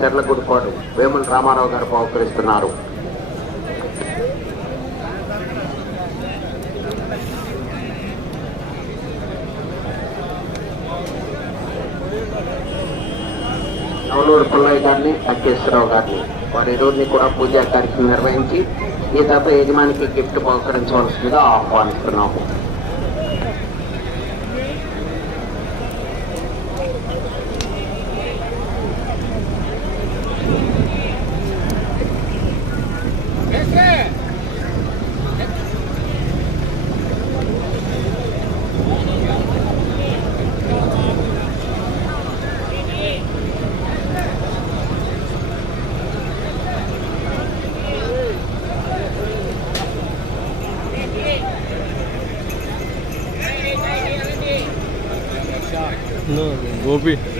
చెర్లగుడిపాడు వేముల రామారావు గారు బహుకరిస్తున్నారు నవలూరు పుల్లయ్య గారిని అఖిలేశ్వరరావు గారిని. వారి రోజుని కూడా పూజా కార్యక్రమం నిర్వహించి ఈ దశ యజమానికి గిఫ్ట్ బహుకరించవలసిందిగా ఆహ్వానిస్తున్నాము. Vou ouvir.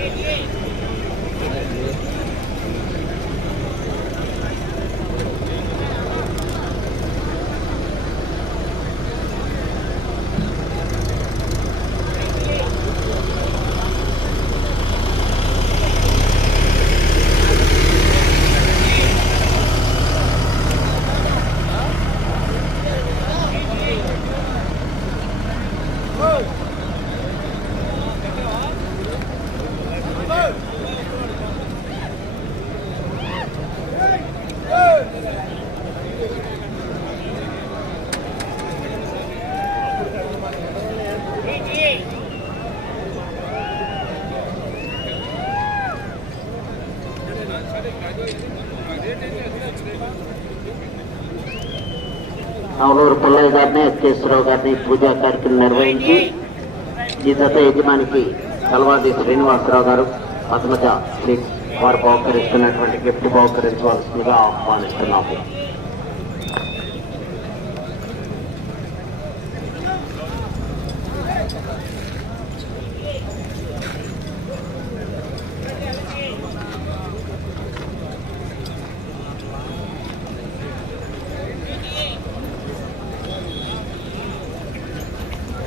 నవలూరు పుల్లయ్య గారిని ఎస్కేశ్వరరావు గారిని పూజా కార్యక్రమం నిర్వహించి ఈ జత యజమానికి సల్వాది శ్రీనివాసరావు గారు పద్మజ శ్రీ వారు బహుకరిస్తున్నటువంటి గిఫ్ట్ బహుకరించవలసిందిగా ఆహ్వానిస్తున్నాము.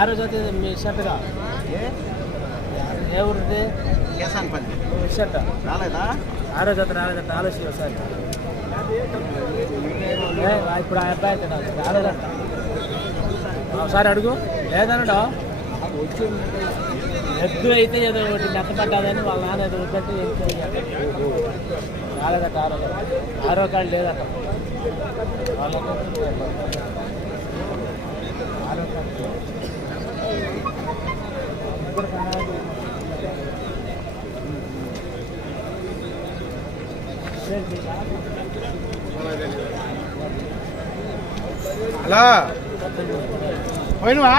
జత మీ షర్ట్గా ఏ? ఊరిది? కేసాన్పల్లి. షర్ట్ రాలేదా? ఆరో జత ఒకసారి. ఇప్పుడు ఆ అబ్బాయి రాలేదంట. ఒకసారి అడుగు. లేదనడా? ఎద్దు అయితే ఏదో ఒకటి లెక్క పడ్డాదని వాళ్ళ నాన్న ఏదో ఏం రాలేదట ఆరో. ఆరో కాళ్ళు లేదట. వాళ్ళకి. ఆరో కాళ్ళు హలో పోయినవా?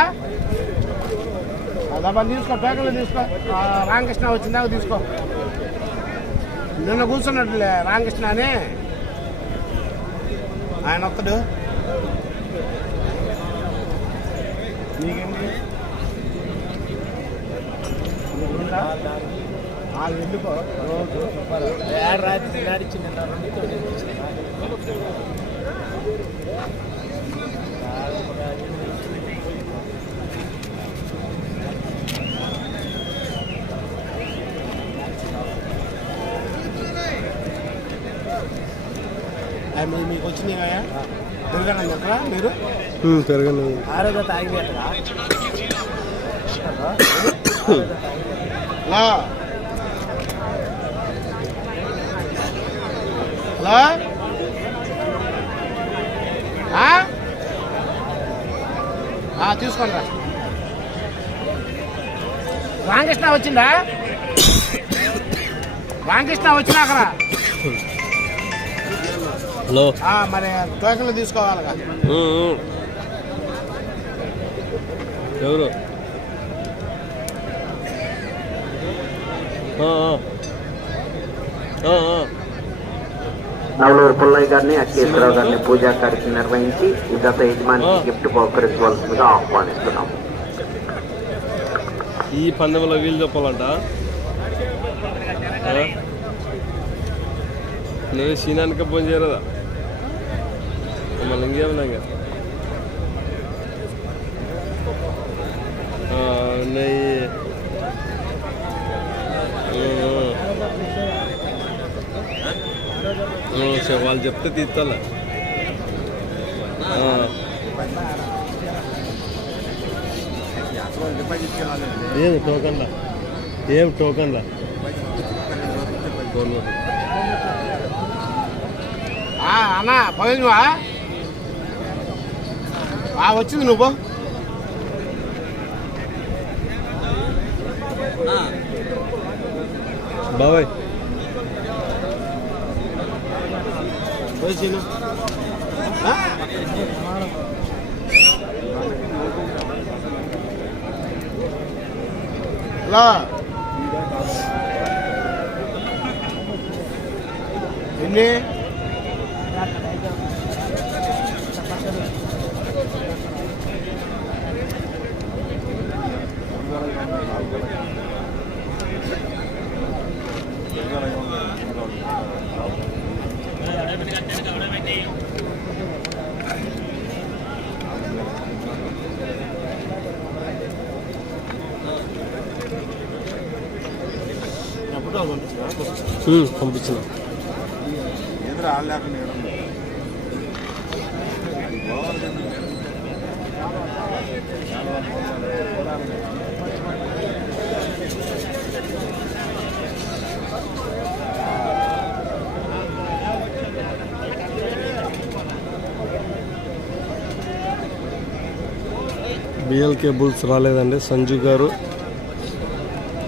అదబ్బా తీసుకో పేకలు తీసుకో. రామకృష్ణ వచ్చిందాక తీసుకో. నిన్న కూర్చున్నట్లే రామకృష్ణ అని. ఆయన వస్తాడు నీకేంటి? వెళ్ళిపో రోజు ఏడు రాత్రి రెండుతో మీకు వచ్చినాయా తిరగడం చెప్పరా మీరు? తిరగను. ఆరోగ్య తాగిపోయారా హలో హలో ఆ? ఆ, తీసుకోండి రా. రామకృష్ణ వచ్చిందా? రామకృష్ణ వచ్చినాకరా హలో. ఆ, మరి టోకెన్లు తీసుకోవాలిగా. ఎవరు? ఆ. నవలూరు పుల్లయ్య గారిని అఖిలేశ్వరరావు గారిని పూజా కార్యక్రమం నిర్వహించి ఈ గత యజమానికి గిఫ్ట్ బహుకరించవలసిందిగా ఆహ్వానిస్తున్నాం. ఈ పందెంలో వీలు చెప్పాలంట. నువ్వు సీనానికి ఫోన్ చేయరదా? మళ్ళీ ఇంకేమన్నా ఇంకా ఆ, సరే, వాళ్ళు చెప్తే తీస్తాలే. ఏది టోకన్లా? ఏం టోకన్లా? అన్న ఆ, వచ్చింది నువ్వు బాబాయ్. పోయి ఎన్ని? పంపించిన. ఉమ్, పంపించిన ఎదురు ఆడలేకుండా బిఎల్ కేబుల్స్ రాలేదండి. సంజు గారు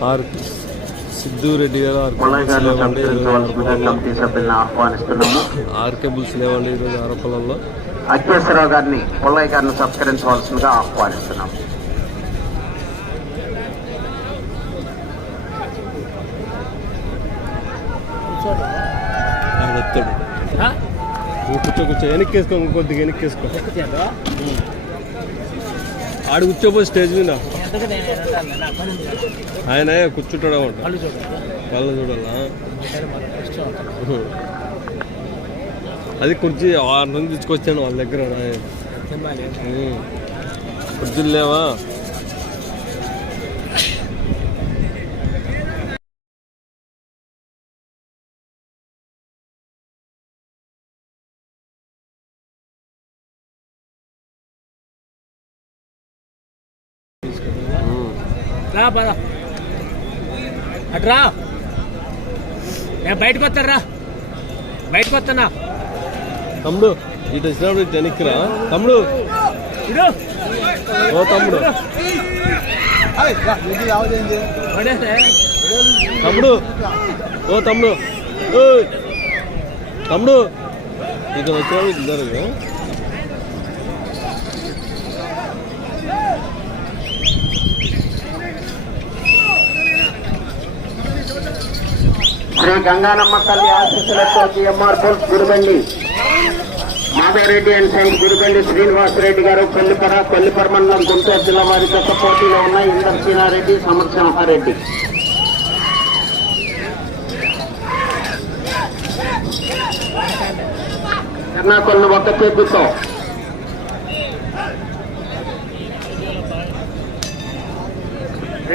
ఆర్ సిద్ధు రెడ్డి గారు ఆర్ పుల్లయ్య కేబుల్స్ గారిని లేవండి ఈరోజు ఆరోపణలో. అఖిలేశ్వరరావు గారిని పుల్లయ్య గారిని సత్కరించవలసిందిగా ఆహ్వానిస్తున్నాం. కూర్చో కూర్చో. వెనక్కేసుకో ఇంకొద్దిగా వెనక్కేసుకో. ఆడు కూర్చోపోయి స్టేజ్ మీద. ఆయన కూర్చుంటాడు కళ్ళు చూడాలా. అది కుర్చీ ఆరు నుంచి తీసుకొచ్చాను వాళ్ళ దగ్గర. కుర్చీలు లేవా? రా పద. అటు రా. నేను బయటకు వస్తారా బయటకు వస్తానా తమ్ముడు ఇటు వచ్చినప్పుడు వెనక్కిరా తమ్ముడు. ఇడు. ఓ తమ్ముడు. తమ్ముడు. ఓ తమ్ముడు. తమ్ముడు. ఇక వచ్చినప్పుడు ఇటు శ్రీ గంగానమ్మ తల్లి ఆశీస్సులతో GMR bulls Gurubandi. Madhavareddy and sons Gurubandi Srinivasareddy గారు కొల్లిపర కొల్లిపర మండలం గుంటూరు జిల్లా వారి గత పోటీలో ఉన్న ఇందర్ సీనారెడ్డి సమక్షంహారెడ్డి కర్ణాకొల్లు ఒక్క చేతితో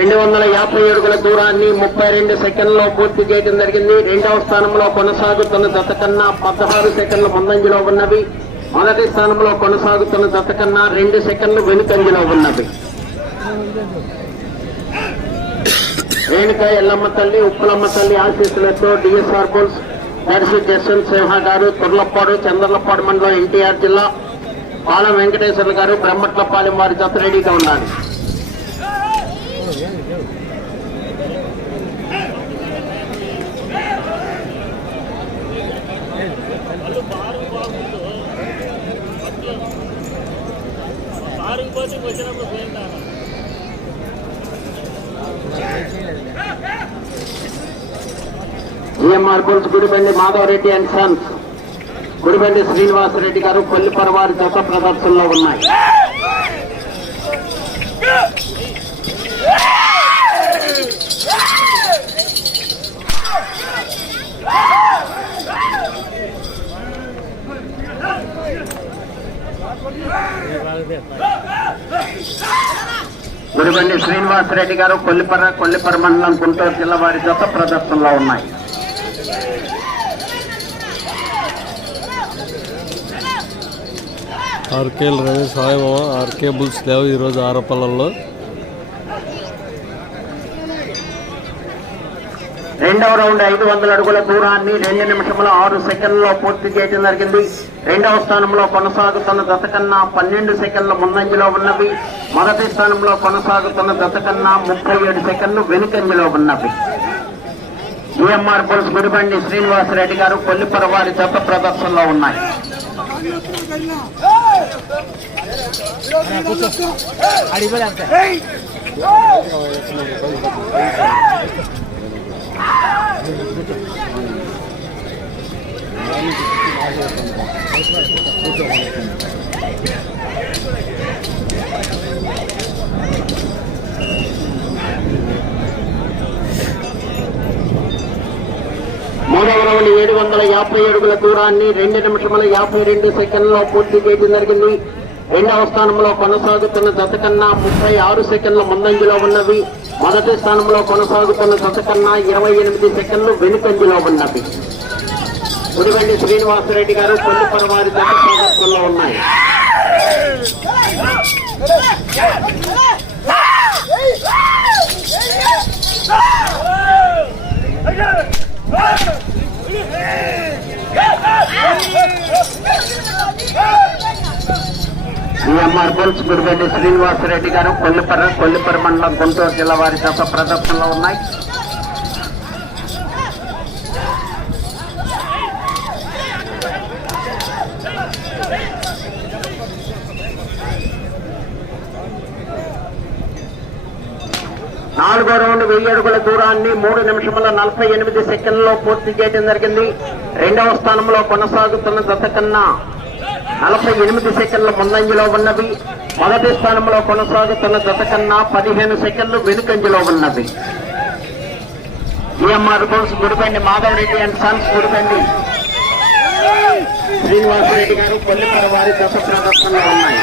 రెండు వందల యాభై అడుగుల దూరాన్ని ముప్పై రెండు సెకండ్లో పూర్తి చేయడం జరిగింది. రెండవ స్థానంలో కొనసాగుతున్న జత కన్నా పదహారు సెకండ్లు ముందంజలో ఉన్నవి. మొదటి స్థానంలో కొనసాగుతున్న జత కన్నా రెండు సెకండ్లు వెనుకంజలో ఉన్నవి. రేణుక ఎల్లమ్మ తల్లి ఉప్పులమ్మ తల్లి ఆశీస్సులతో డిఎస్ఆర్ బోల్స్ నర్సి జస్వంత్ సింహ గారు తుర్లపాడు చంద్రలపాడు మండలం ఎన్టీఆర్ జిల్లా పాలెం వెంకటేశ్వర్లు గారు బ్రహ్మట్లపాలెం వారి జత రెడీగా ఉన్నారు. GMR bulls Gudibandi Madhavareddy and sons Gudibandi Srinivasareddy గారు కొల్లిపరవారి జత ప్రదర్శనలో ఉన్నాయి. గుడిబండి శ్రీనివాసరెడ్డి గారు కొల్లిపర కొల్లిపర మండలం గుంటూరు జిల్లా వారి జత ప్రదర్శనలో ఉన్నాయి. ఆర్కేల్ రమేష్ మామ ఆర్కే బుల్స్ లేవు ఈరోజు ఆరోపణలలో. రెండవ రౌండ్ ఐదు వందల అడుగుల దూరాన్ని రెండు నిమిషముల ఆరు సెకండ్లలో పూర్తి చేయడం జరిగింది. రెండవ స్థానంలో కొనసాగుతున్న దశ కన్నా పన్నెండు సెకండ్ల ముందంజలో ఉన్నవి. మొదటి స్థానంలో కొనసాగుతున్న దశ కన్నా ముప్పై ఏడు సెకండ్లు వెనుకంజలో ఉన్నవి. జిఎంఆర్ పుల్స్ గుడిబండి శ్రీనివాసరెడ్డి గారు కొల్లిపర వారి జత ప్రదర్శనలో ఉన్నాయి. అడిగిపోయి మూడవ రౌండ్ ఏడు వందల యాభై అడుగుల దూరాన్ని రెండు నిమిషముల యాభై రెండు సెకండ్లో పూర్తి చేయడం జరిగింది. రెండవ స్థానంలో కొనసాగుతున్న జత కన్నా ముప్పై ఆరు సెకండ్ల ముందంజలో ఉన్నవి. మొదటి స్థానంలో కొనసాగుతున్న జత కన్నా ఇరవై ఎనిమిది సెకండ్లు వెనుకంజలో ఉన్నవి. ఉడివండి శ్రీనివాసరెడ్డి గారు కొల్లిపర వారి జత ఉన్నాయి. ఈఎంఆర్ బుల్స్ గుడిగడ్డి శ్రీనివాసరెడ్డి గారు కొల్లిపర కొల్లిపర మండలం గుంటూరు జిల్లా వారి జత ప్రదర్శనలో ఉన్నాయి. నాలుగో రౌండ్ వెయ్యి అడుగుల దూరాన్ని మూడు నిమిషముల నలభై ఎనిమిది సెకండ్లలో పూర్తి చేయడం జరిగింది. రెండవ స్థానంలో కొనసాగుతున్న జత కన్నా నలభై ఎనిమిది సెకండ్ల ముందంజలో ఉన్నవి. మొదటి స్థానంలో కొనసాగుతున్న జత కన్నా పదిహేను సెకండ్లు వెనుకంజలో ఉన్నవి. ఈఎంఆర్ బోస్ గుడిపండి మాధవరెడ్డి అండ్ సన్స్ గుడిపండి శ్రీనివాసరెడ్డి గారు కొల్లిపర వారి దశ ప్రదర్శనలో ఉన్నాయి.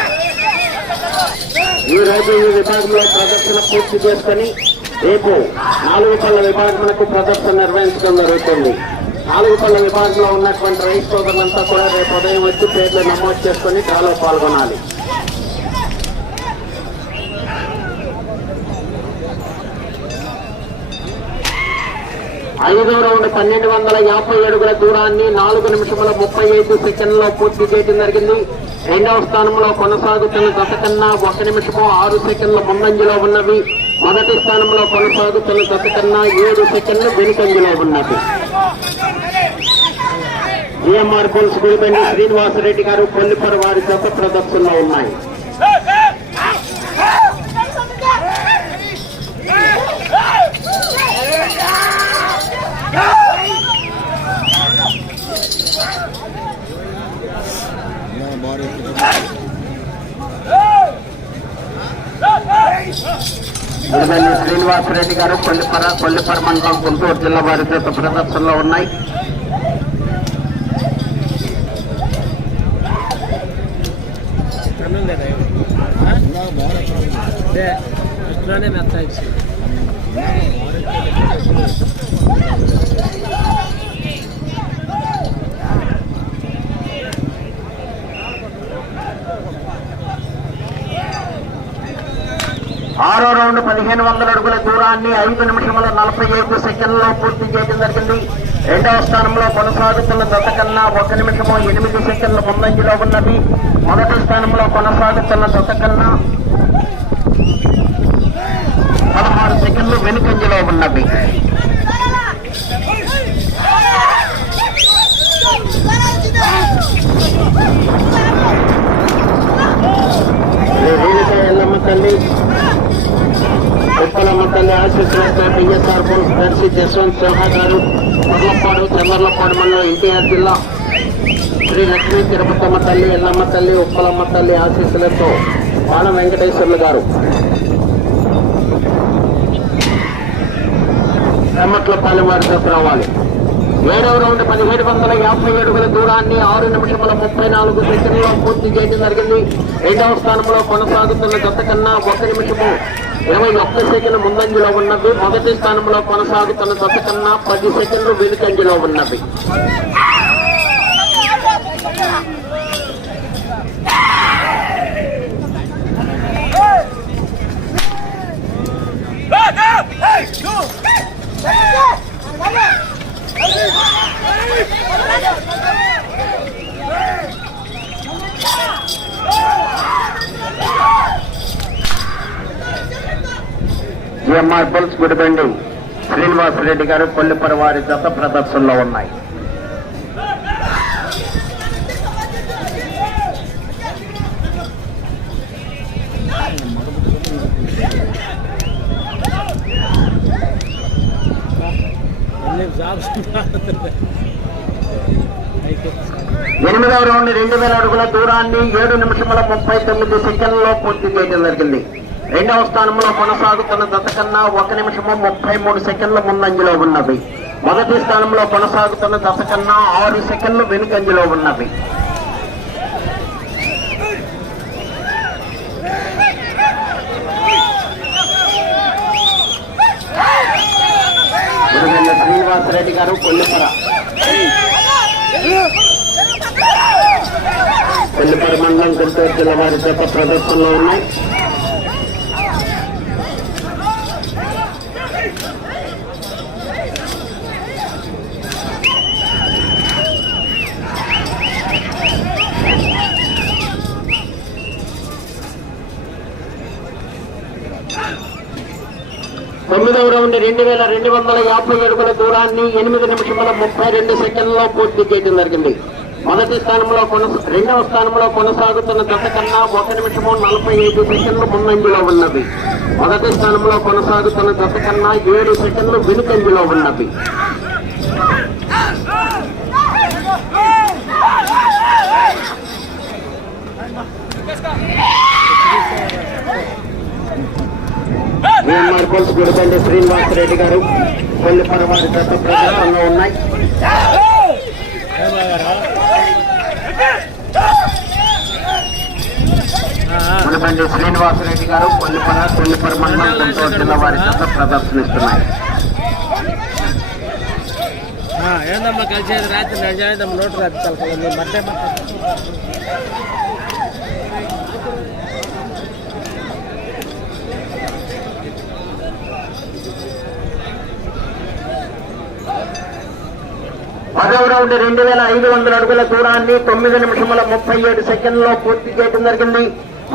ఈ రోజు ఈ విభాగంలో ప్రదర్శన పూర్తి చేసుకుని రేపు నాలుగు పళ్ళ విభాగములకు ప్రదర్శన నిర్వహించడం జరుగుతుంది. నాలుగు పళ్ళ విభాగంలో ఉన్నటువంటి రైతు సోదరులంతా కూడా రేపు ఉదయం వచ్చి పేర్లు నమోదు చేసుకొని డ్రాలో పాల్గొనాలి. ఐదో రౌండ్ పన్నెండు వందల యాభై అడుగుల దూరాన్ని నాలుగు నిమిషముల ముప్పై ఐదు సెకండ్లో పూర్తి చేయడం జరిగింది. రెండవ స్థానంలో కొనసాగుతున్న గత కన్నా ఒక నిమిషము ఆరు సెకండ్ల ముందంజలో ఉన్నవి. మొదటి స్థానంలో కొనసాగుతున్న గత కన్నా ఏడు సెకండ్లు వెనుకంజలో ఉన్నవి. జిఎంఆర్ బుల్స్ గుడిపల్లి శ్రీనివాసరెడ్డి గారు కొల్లిపర వారి జత ప్రదర్శనలో ఉన్నాయి. గుడిపల్లి శ్రీనివాసరెడ్డి గారు కొల్లిపర కొల్లిపర మండలం గుంటూరు జిల్లా వారి చేత ప్రదర్శనలో ఉన్నాయి. అదే ఇట్లానే మెత్త ఆరో రౌండ్ పదిహేను వందల అడుగుల దూరాన్ని ఐదు నిమిషముల నలభై ఐదు సెకండ్లో పూర్తి చేయడం జరిగింది. రెండవ స్థానంలో కొనసాగుతున్న దశ కన్నా ఒక నిమిషము ఎనిమిది సెకండ్ల ముందంజలో ఉన్నది. మొదటి స్థానంలో కొనసాగుతున్న దశ కన్నా పదహారు సెకండ్లు వెనుకంజలో ఉన్నవి తల్లి. తల్లి ఆశీస్సులతో బిఎస్ఆర్ బోస్ దర్శి జస్వంత్ సిన్హా గారు మర్లపాడు చంద్రలపాడు మండలం ఎన్టీఆర్ జిల్లా శ్రీ లక్ష్మీ తిరుపతమ్మ తల్లి ఎల్లమ్మ తల్లి ఉప్పలమ్మ తల్లి ఆశీస్సులతో బాణ వెంకటేశ్వర్లు గారు. రెమ్మట్లపాలెం వారి జత రావాలి. ఏడవ రౌండ్ పదిహేడు వందల యాభై అడుగుల దూరాన్ని ఆరు నిమిషముల ముప్పై నాలుగు సెకండ్లో పూర్తి చేయడం జరిగింది. రెండవ స్థానంలో కొనసాగుతున్న గత కన్నా ఒక నిమిషము ఇరవై ఒక్క సెకండ్ ముందంజలో ఉన్నవి. మొదటి స్థానంలో కొనసాగుతున్న జత కన్నా పది సెకండ్లు వెనుకంజలో ఉన్నవి. జిఎంఆర్ బుల్స్ గుడిబండి శ్రీనివాసరెడ్డి గారు కొల్లిపరి వారి జత ప్రదర్శనలో ఉన్నాయి. ఎనిమిదవ రౌండ్ రెండు వేల అడుగుల దూరాన్ని ఏడు నిమిషముల ముప్పై తొమ్మిది సెకండ్లలో పూర్తి చేయడం జరిగింది. రెండవ స్థానంలో కొనసాగుతున్న దశ కన్నా ఒక నిమిషము ముప్పై మూడు సెకండ్ల ముందంజలో ఉన్నవి. మొదటి స్థానంలో కొనసాగుతున్న దశ కన్నా ఆరు సెకండ్లు వెనుకంజలో ఉన్నవి. శ్రీనివాసరెడ్డి గారు కొల్లిపర. కొల్లిపర మండలం గుంటూరు జిల్లా వారి చేత ప్రదర్శనలో ఉన్నాయి. తొమ్మిదవ రౌండ్ రెండు వేల రెండు వందల యాభై అడుగుల దూరాన్ని ఎనిమిది నిమిషముల ముప్పై రెండు సెకండ్లలో పూర్తి చేయడం జరిగింది. మొదటి స్థానంలో కొనసా రెండవ స్థానంలో కొనసాగుతున్న దశ కన్నా ఒక నిమిషము నలభై ఐదు సెకండ్లు ముందంజలో ఉన్నది. మొదటి స్థానంలో కొనసాగుతున్న దశ కన్నా ఏడు సెకండ్లు వెనుకంజలో ఉన్నది. మార్కోల్స్ గుడిబండి శ్రీనివాసరెడ్డి గారు కొన్ని వారి గత ప్రదర్శనలో ఉన్నాయి. గుడిబండి శ్రీనివాసరెడ్డి గారు కొన్ని పర కొన్ని పర మండలం గుంటూరు జిల్లా వారి గత ప్రదర్శనిస్తున్నాయి. ఏందమ్మా కలిసేది? రాత్రి నడిచేద్దాం నోటు రాపించాలి కదా మీరు మధ్య రౌండ్ రెండు వేల ఐదు వందల అడుగుల దూరాన్ని తొమ్మిది నిమిషముల ముప్పై ఏడు సెకండ్లో పూర్తి చేయడం జరిగింది.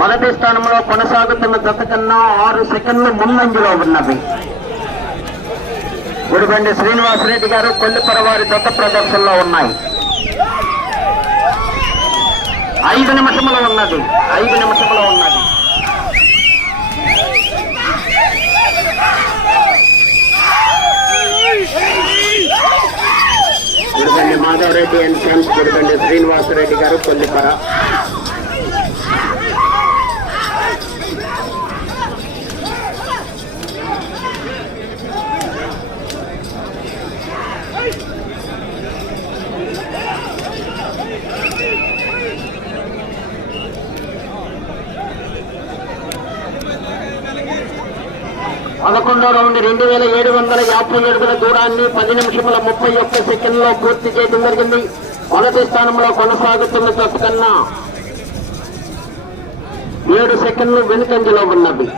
మొదటి స్థానంలో కొనసాగుతున్న జత కన్నా ఆరు సెకండ్లు ముందంజలో ఉన్నవి. గుడిబండి శ్రీనివాసరెడ్డి గారు కొల్లిపరవారి జత ప్రదర్శనలో ఉన్నాయి. ఐదు నిమిషముల ఉన్నది. ఐదు నిమిషముల ఉన్నది. గుడిబండి మాధవరెడ్డి అండ్ సన్స్ గుడిబండి శ్రీనివాసరెడ్డి గారు కొల్లిపర. రెండో రౌండ్ రెండు వేల ఏడు వందల యాభై అడుగుల దూరాన్ని పది నిమిషముల ముప్పై ఒక్క సెకండ్లో పూర్తి చేయడం జరిగింది. మొదటి స్థానంలో కొనసాగుతున్న జత కన్నా ఏడు సెకండ్లు వెనుకంజలో ఉన్నవి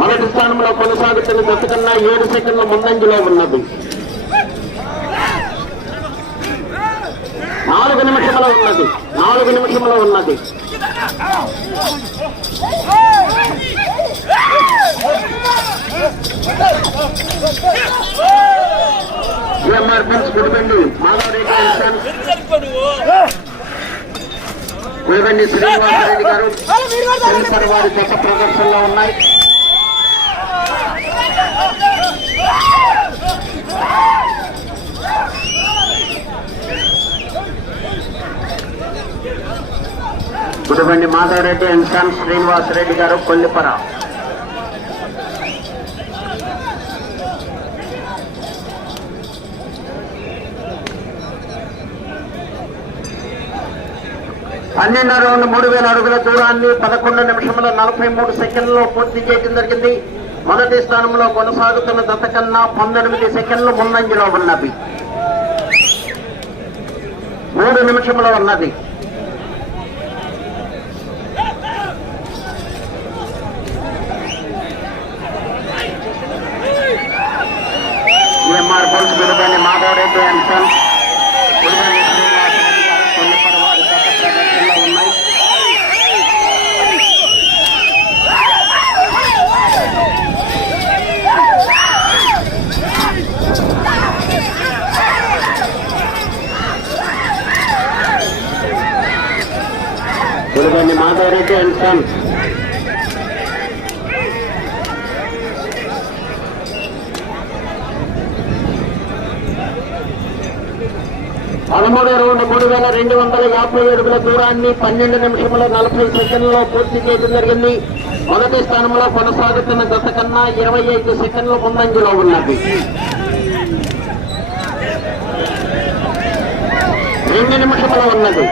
మొదటి స్థానంలో కొనసాగుతున్న జత కన్నా ఏడు సెకండ్లు ముందంజలో ఉన్నది. నాలుగు నిమిషంలో ఉన్నది. నాలుగు నిమిషంలో ఉన్నది. గుడిబండి శ్రీనివాసరెడ్డి గారు తదుపరి వారి దశ ప్రదర్శనలో ఉన్నాయి. గుడిబండి మాధవరెడ్డి అండ్ సన్ శ్రీనివాసరెడ్డి గారు కొల్లిపర. అన్నిన్నర రౌండ్ మూడు వేల అడుగుల దూరాన్ని పదకొండు నిమిషముల నలభై మూడు సెకండ్లలో పూర్తి చేయడం జరిగింది. మొదటి స్థానంలో కొనసాగుతున్న దశ కన్నా పంతొమ్మిది సెకండ్లు ముందంజలో ఉన్నది. మూడు నిమిషంలో ఉన్నది. MR bulls Gudibandi Madhavareddy and Gudibandi Srinivasareddy గారు కొల్లిపర వారి దశ ప్రదర్శనలో ఉన్నాయి గుడిబండి మాధవరెడ్డి అండ్ పదమూడు రెండు మూడు వేల రెండు వందల యాభై అడుగుల దూరాన్ని పన్నెండు నిమిషముల నలభై సెకండ్లలో పూర్తి చేయడం జరిగింది. మొదటి స్థానంలో కొనసాగుతున్న గత కన్నా ఇరవై ఐదు సెకండ్ల ముందంజలో ఉన్నది. రెండు నిమిషముల ఉన్నది.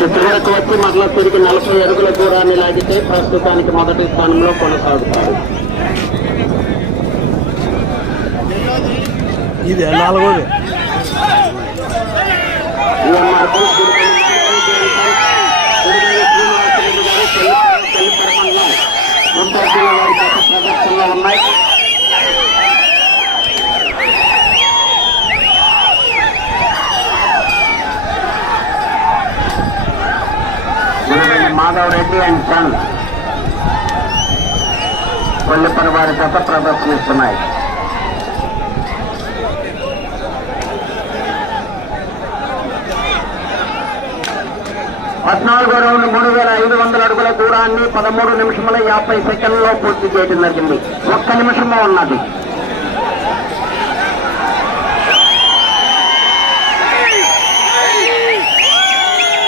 చివరకు వచ్చి మరలా తిరిగి నలభై అడుగుల దూరాన్ని లాగితే ప్రస్తుతానికి మొదటి స్థానంలో కొనసాగుతారు. ఇది నాలుగోది ఈఎంఆర్ బోస్ గుడిబండి శ్రీనివాసరెడ్డి గారు చెల్లిపర- చెల్లిపర మండలం గుంటూరు జిల్లా వారి గత ప్రదర్శనలో ఉన్నాయి గుడిబండి అండ్ సన్ కొల్లిపర వారి కథ ప్రదర్శిస్తున్నాయి పద్నాలుగో రౌండ్ మూడు వేల ఐదు వందల అడుగుల దూరాన్ని పదమూడు నిమిషముల యాభై సెకండ్లో పూర్తి చేయడం జరిగింది. ఒక్క నిమిషము ఉన్నది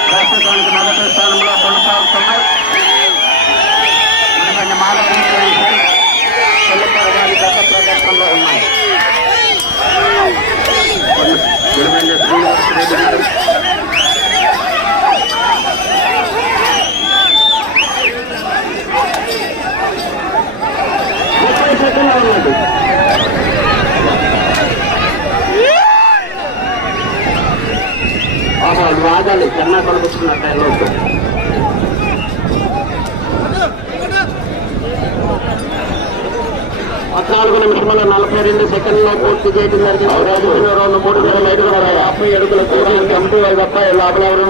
ప్రస్తుతానికి మొదటి స్థానంలో కొనసాగుతున్నాయి ఎందుకంటే మాధవ చెల్లిపర గారి గత ప్రదర్శనలో ఉన్నాయి గుడిబండ శ్రీనివాసరెడ్డి గారు ముప్పై సెకండ్లు ఉన్నది ఆహా, నువ్వు ఆగాలి చెన్నా కొనుకొచ్చుకున్నట్టు లోపు పద్నాలుగు నిమిషముల నలభై రెండు సెకండ్లో పూర్తి చేయడం జరిగింది. రెండు మూడు వేల ఐదు వందల యాభై అడుగుల కమిటీ వారి తప్ప లోపల ఎవరు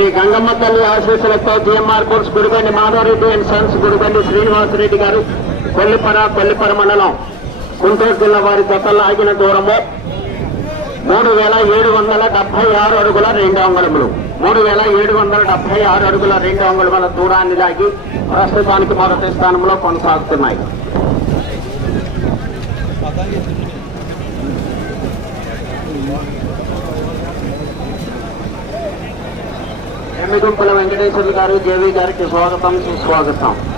శ్రీ గంగమ్మ తల్లి ఆశీస్సులతో జిఎంఆర్ కోర్స్ గుడిబండి మాధవరెడ్డి అండ్ సన్స్ గుడిబండి శ్రీనివాసరెడ్డి గారు కొల్లిపర కొల్లిపర మండలం గుంటూరు జిల్లా వారి గతల్లో ఆగిన దూరము మూడు వేల ఏడు వందల డెబ్బై ఆరు అడుగుల రెండు అంగుళములు. మూడు వేల ఏడు వందల డెబ్బై ఆరు అడుగుల రెండు అంగుళముల దూరాన్ని దాగి ప్రస్తుతానికి మొదటి స్థానంలో కొనసాగుతున్నాయి. ఎమ్మిగుంపుల వెంకటేశ్వర్లు గారు జేవి గారికి స్వాగతం సుస్వాగతం.